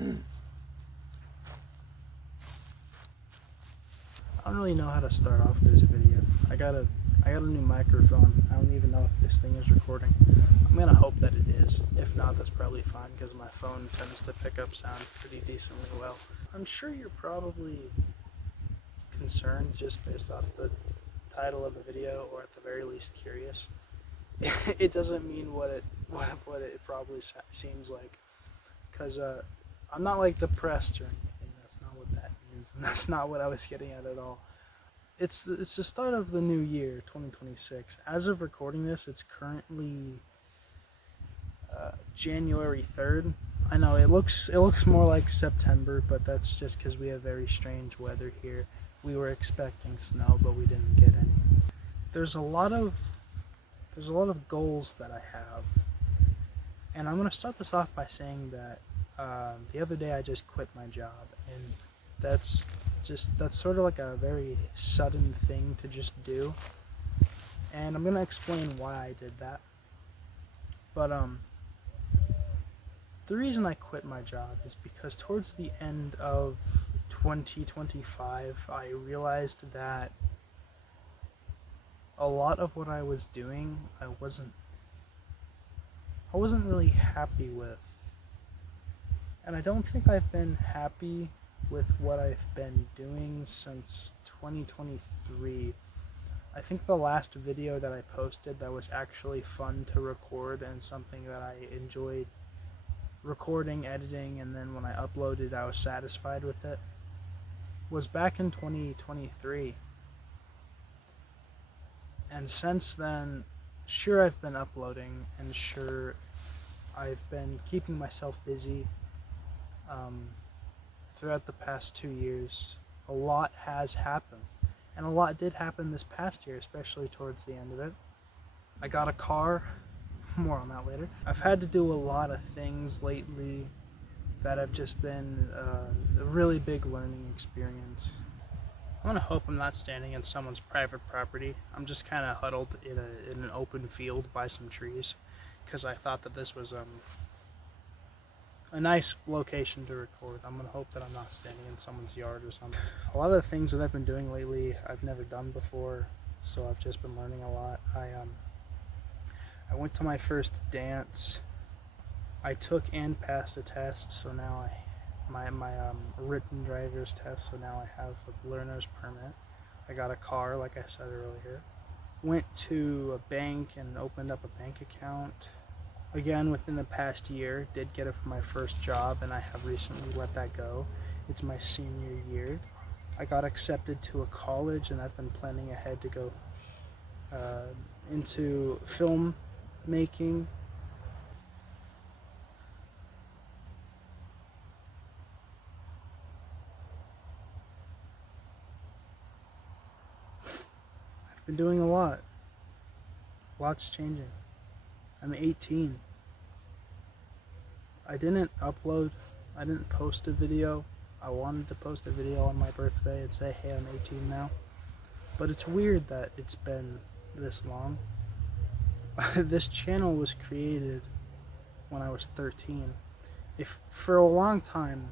I don't really know how to start off this video. I got a new microphone. I don't even know if this thing is recording. I'm gonna hope that it is. If not, that's probably fine because my phone tends to pick up sound pretty decently well. I'm sure you're probably concerned just based off the title of the video, or at the very least curious. It doesn't mean what it probably seems like, because I'm not like depressed or anything. That's not what that means, and that's not what I was getting at all. It's the start of the new year, 2026. As of recording this, it's currently January 3rd. I know it looks more like September, but that's just because we have very strange weather here. We were expecting snow, but we didn't get any. There's a lot of goals that I have, and I'm gonna start this off by saying that the other day I just quit my job, and that's sort of like a very sudden thing to just do, and I'm gonna explain why I did that. But the reason I quit my job is because towards the end of 2025, I realized that a lot of what I was doing, I wasn't really happy with. And I don't think I've been happy with what I've been doing since 2023. I think the last video that I posted that was actually fun to record and something that I enjoyed recording, editing, and then when I uploaded I was satisfied with it, was back in 2023. And since then, sure, I've been uploading, and sure, I've been keeping myself busy throughout the past 2 years. A lot has happened, and a lot did happen this past year, especially towards the end of it. I got a car, more on that later. I've had to do a lot of things lately that have just been a really big learning experience. I'm gonna hope I'm not standing in someone's private property. I'm just kind of huddled in an open field by some trees, because I thought that this was a nice location to record. I'm gonna hope that I'm not standing in someone's yard or something. A lot of the things that I've been doing lately I've never done before, so I've just been learning a lot. I went to my first dance. I took and passed a test, so now my written driver's test, so now I have a learner's permit. I got a car, like I said earlier. Went to a bank and opened up a bank account. Again, within the past year, did get it for my first job, and I have recently let that go. It's my senior year. I got accepted to a college, and I've been planning ahead to go into film making. I've been doing a lot. Lots changing. I'm 18. I didn't post a video. I wanted to post a video on my birthday and say, hey, I'm 18 now. But it's weird that it's been this long. This channel was created when I was 13. If for a long time,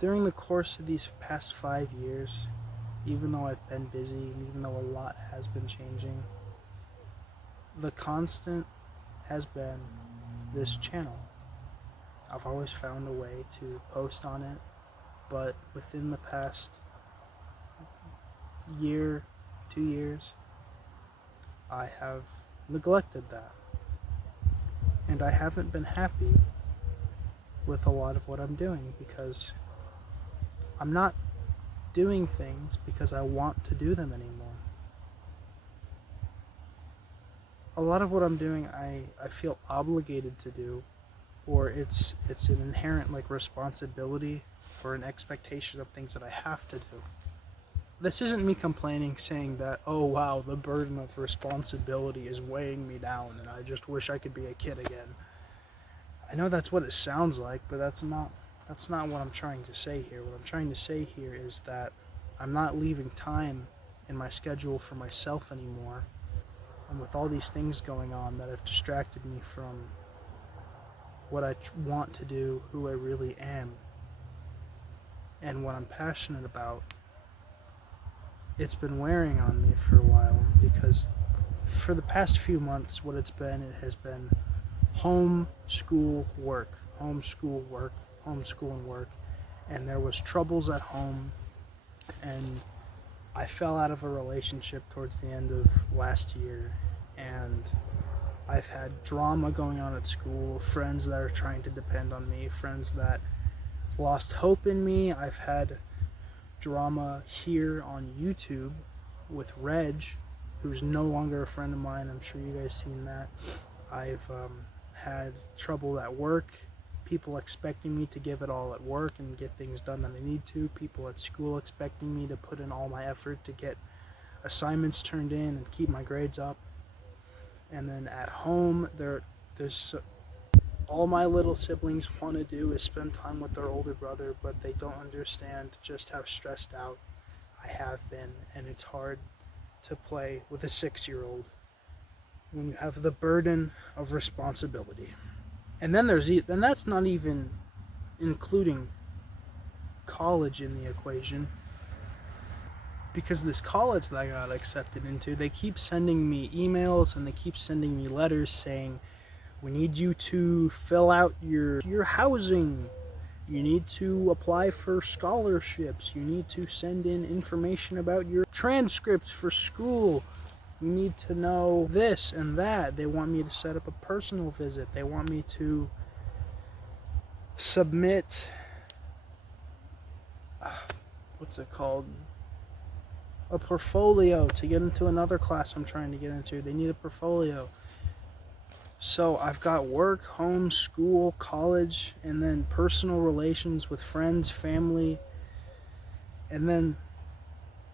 during the course of these past 5 years, even though I've been busy and even though a lot has been changing, the constant has been this channel. I've always found a way to post on it, but within the past year, 2 years, I have neglected that. And I haven't been happy with a lot of what I'm doing, because I'm not doing things because I want to do them anymore. A lot of what I'm doing I feel obligated to do, or it's an inherent like responsibility or an expectation of things that I have to do. This isn't me complaining, saying that, oh wow, the burden of responsibility is weighing me down and I just wish I could be a kid again. I know that's what it sounds like, but that's not what I'm trying to say here. What I'm trying to say here is that I'm not leaving time in my schedule for myself anymore. And with all these things going on that have distracted me from what I want to do, who I really am, and what I'm passionate about, it's been wearing on me for a while, because for the past few months, what it has been home, school, work, home, school, work, home, school, and work. And there was troubles at home, and I fell out of a relationship towards the end of last year, and I've had drama going on at school, friends that are trying to depend on me, friends that lost hope in me. I've had drama here on YouTube with Reg, who's no longer a friend of mine. I'm sure you guys seen that. I've had trouble at work, people expecting me to give it all at work and get things done that I need to, people at school expecting me to put in all my effort to get assignments turned in and keep my grades up. And then at home, there's all my little siblings want to do is spend time with their older brother, but they don't understand just how stressed out I have been, and it's hard to play with a 6-year-old when you have the burden of responsibility. And then that's not even including college in the equation, because this college that I got accepted into, they keep sending me emails and they keep sending me letters saying, we need you to fill out your housing, you need to apply for scholarships, you need to send in information about your transcripts for school, you need to know this and that. They want me to set up a personal visit, they want me to submit what's it called, a portfolio to get into another class I'm trying to get into. They need a portfolio. So I've got work, home, school, college, and then personal relations with friends, family. And then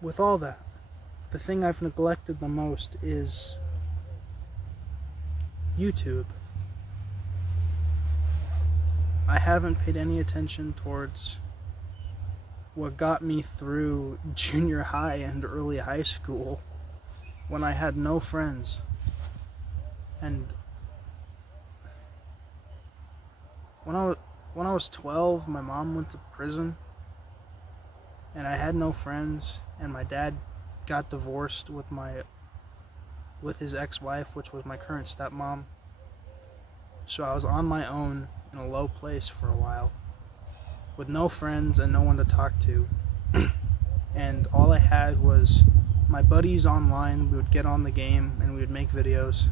with all that, the thing I've neglected the most is YouTube. I haven't paid any attention towards what got me through junior high and early high school when I had no friends. And when I was 12, my mom went to prison, and I had no friends, and my dad got divorced with his ex-wife, which was my current stepmom. So I was on my own in a low place for a while, with no friends and no one to talk to. And all I had was my buddies online. We would get on the game and we would make videos,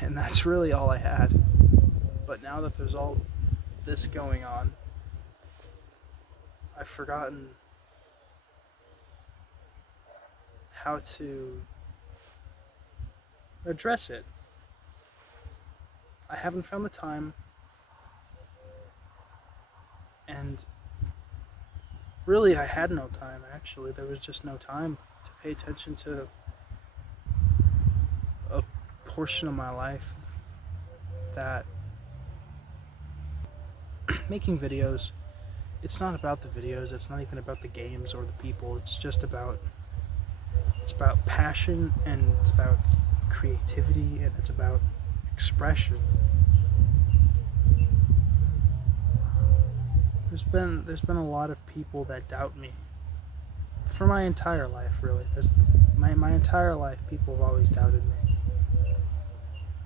and that's really all I had. But now that there's all this going on, I've forgotten how to address it. I haven't found the time, and really I had no time, actually. There was just no time to pay attention to a portion of my life that making videos, it's not about the videos, it's not even about the games or the people, it's about passion, and it's about creativity, and it's about expression. There's been a lot of people that doubt me for my entire life, really. My entire life, people have always doubted me.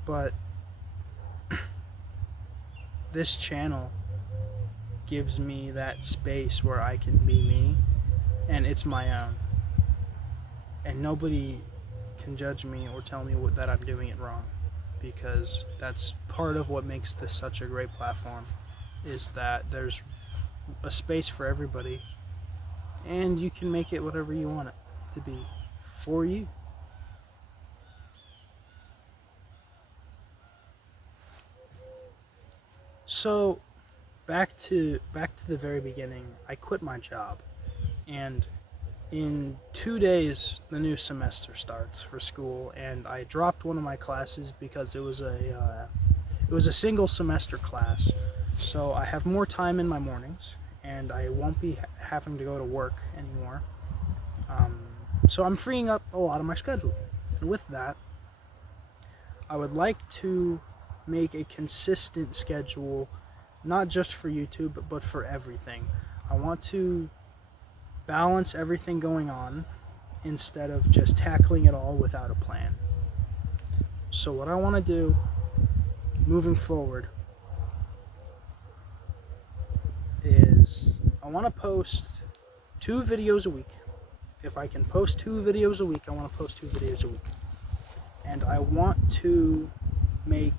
But this channel gives me that space where I can be me, and it's my own. And nobody can judge me or tell me that I'm doing it wrong, because that's part of what makes this such a great platform, is that there's a space for everybody, and you can make it whatever you want it to be for you. So back to the very beginning, I quit my job, and in 2 days the new semester starts for school, and I dropped one of my classes because it was a single semester class. So I have more time in my mornings, and I won't be having to go to work anymore. So I'm freeing up a lot of my schedule. And with that, I would like to make a consistent schedule, not just for YouTube, but for everything. I want to balance everything going on instead of just tackling it all without a plan. So what I want to do moving forward is I want to post 2 videos a week. If I can post 2 videos a week, I want to post 2 videos a week. And I want to make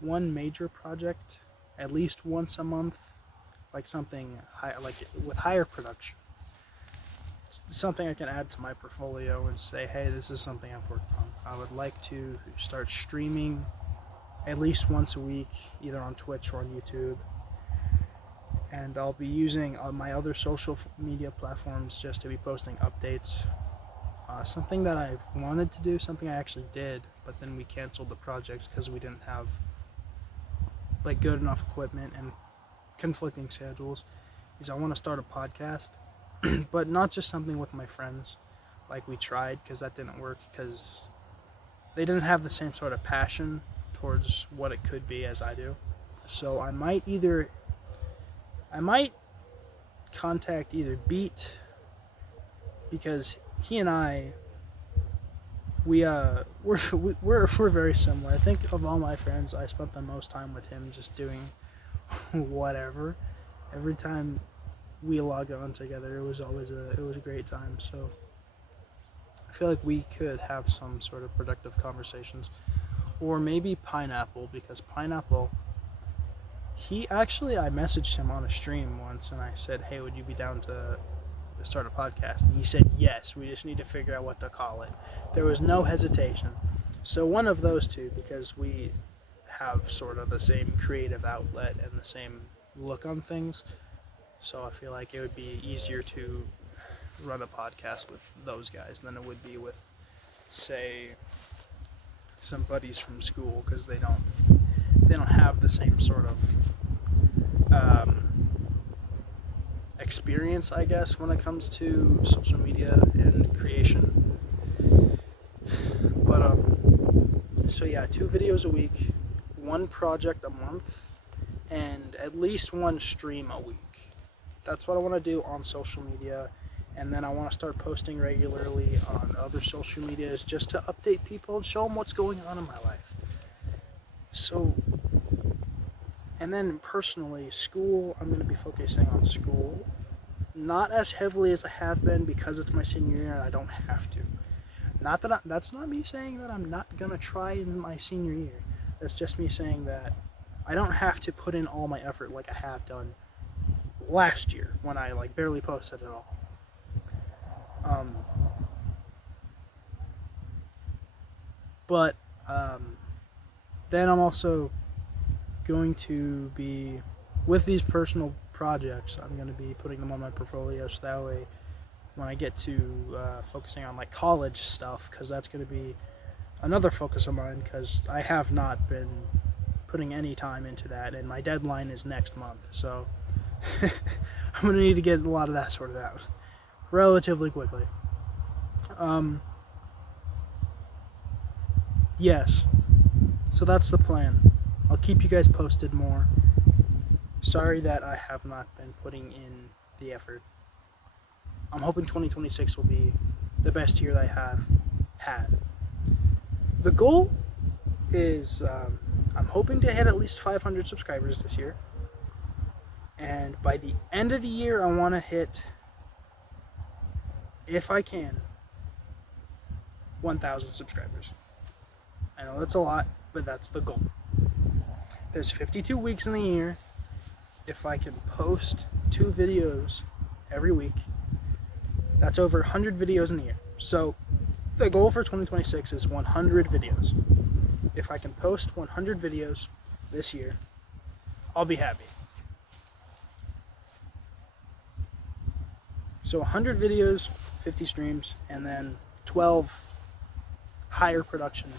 one major project at least once a month, like something high, like with higher production. Something I can add to my portfolio and say, hey, this is something I've worked on. I would like to start streaming at least once a week, either on Twitch or on YouTube. And I'll be using my other social media platforms just to be posting updates. Something that I've wanted to do, something I actually did, but then we canceled the project because we didn't have like good enough equipment and conflicting schedules, is I want to start a podcast, but not just something with my friends like we tried, because that didn't work because they didn't have the same sort of passion towards what it could be as I do. So I might contact either Beat, because he and I, we're very similar. I think of all my friends, I spent the most time with him just doing whatever. Every time we logged on together, it was a great time. So I feel like we could have some sort of productive conversations. Or maybe Pineapple, because Pineapple, I messaged him on a stream once and I said, hey, would you be down to start a podcast? And he said yes, we just need to figure out what to call it. There was no hesitation. So one of those two, because we have sort of the same creative outlet and the same look on things, so I feel like it would be easier to run a podcast with those guys than it would be with, say, some buddies from school, because they don't have the same sort of experience, I guess, when it comes to social media and creation. But so yeah, 2 videos a week, 1 project a month, and at least 1 stream a week. That's what I want to do on social media. And then I want to start posting regularly on other social medias just to update people and show them what's going on in my life. So, and then personally, school, I'm going to be focusing on school. Not as heavily as I have been, because it's my senior year and I don't have to. That's not me saying that I'm not going to try in my senior year. That's just me saying that I don't have to put in all my effort like I have done last year when I barely posted at all. But then I'm also going to be, with these personal projects, I'm going to be putting them on my portfolio, so that way when I get to focusing on college stuff, because that's going to be another focus of mine, because I have not been putting any time into that, and my deadline is next month, so I'm going to need to get a lot of that sorted out relatively quickly. Yes, so that's the plan. I'll keep you guys posted more. Sorry that I have not been putting in the effort. I'm hoping 2026 will be the best year that I have had. The goal is I'm hoping to hit at least 500 subscribers this year. And by the end of the year, I want to hit, if I can, 1,000 subscribers. I know that's a lot, but that's the goal. There's 52 weeks in the year. If I can post 2 videos every week, that's over 100 videos in the year. So the goal for 2026 is 100 videos. If I can post 100 videos this year, I'll be happy. So 100 videos, 50 streams, and then 12 higher production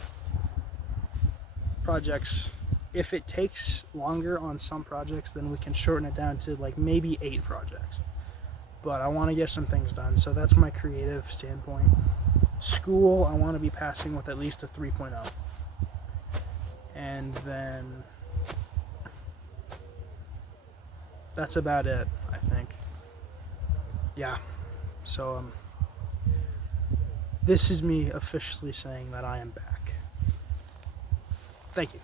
projects. If it takes longer on some projects, then we can shorten it down to maybe 8 projects. but I want to get some things done. So that's my creative standpoint. School, I want to be passing with at least a 3.0. And then that's about it, I think. Yeah. So this is me officially saying that I am back. Thank you.